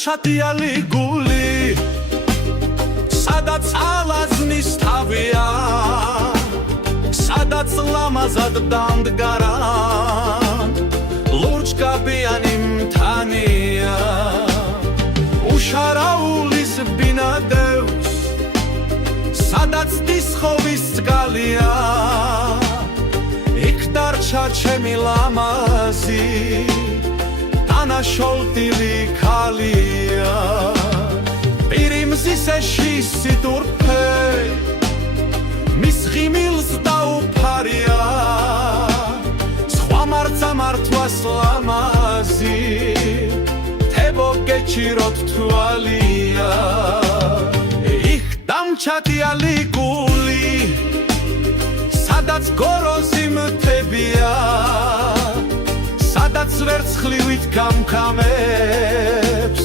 ჩადიალი გული სადაც ალაზნის თავია სადაც ლამაზად დამდგარა ლურჯგაბიანი მთანია უშარაულის ბინადევს სადაც დისხოვის წყალია იქ დარჩა ჩემი ლამაზი დანაშოლტილი ქალია პირიმზისეში სიდურფე მის ღიმილს დაუფარია სხვა მარწამართვას ლამაზი თებო გეჭიროთ თვალია იქ დამჩადიალი გული სადაც გოროზი მთებია სადაც ვერცხლივით გამქამებს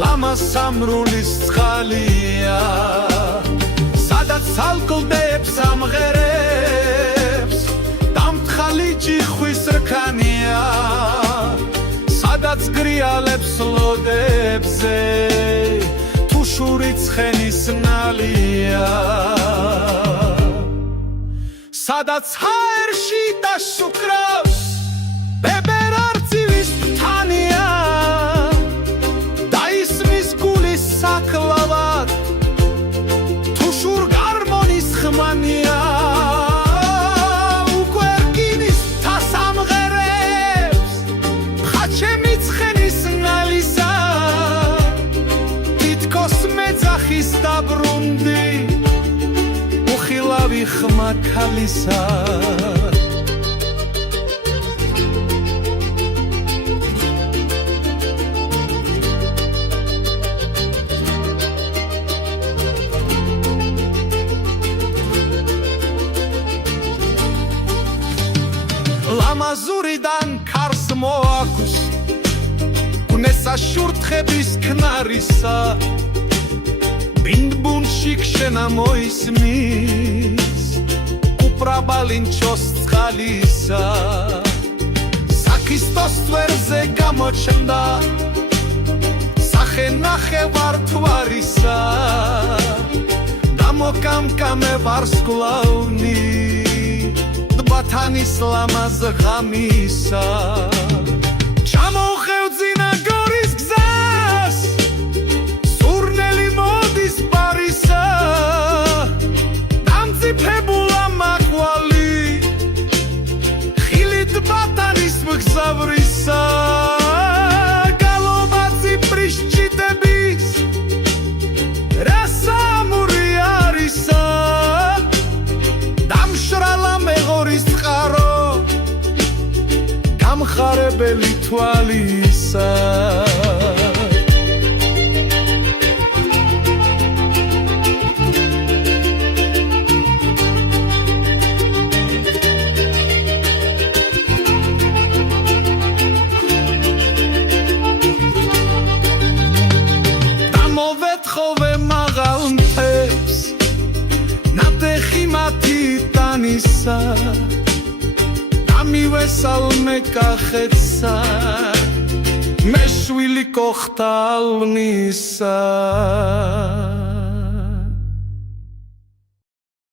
ლამას სამრულის წყალია სადაც ალკლდებს ამღერებს დამთხალი ჯიხვის რქანია სადაც გრიალებს ლოდებზე თუშური ცხენის ნალია სადაც ჰაერში დაშუქრავს ბებერარცილის თანია დაისმის გულის საკლავად თუშურ გარმონის ხმანია უკვე რკინის თას ამღერებს ხაჩემი ცხენის ნალისა თითქოს მეძახის დაბრუნდი უხილავი ხმა ქალისა ლამაზურიდან ქარს მოაქვს უნესა შურთხების ქნარისა ბინდბუნში ქშენა მოისმის უპრაბალინჩოს წყალისა საქისტოს თვერზე გამოჩნდა სახე ნახევართვარისა დამოკამკამე ვარსკვლავნი ბათანის ლამაზ ღამისა ჩამოხევძინა გორის გზას სურნელი მოდის პარისა დამწიფებულა მაკვალი ხილით ბათანის მგზავრისა გალობა ციფრის ჭიდების რა სამური არისა დამშრალა მეღორის წყარო გამხარებელი თვალისა დამოვეთხოვე მაღალ მთებს ნატეხი მათი ტანისა დამივესალმე კახეთსა მე შვილი კოხტალნისა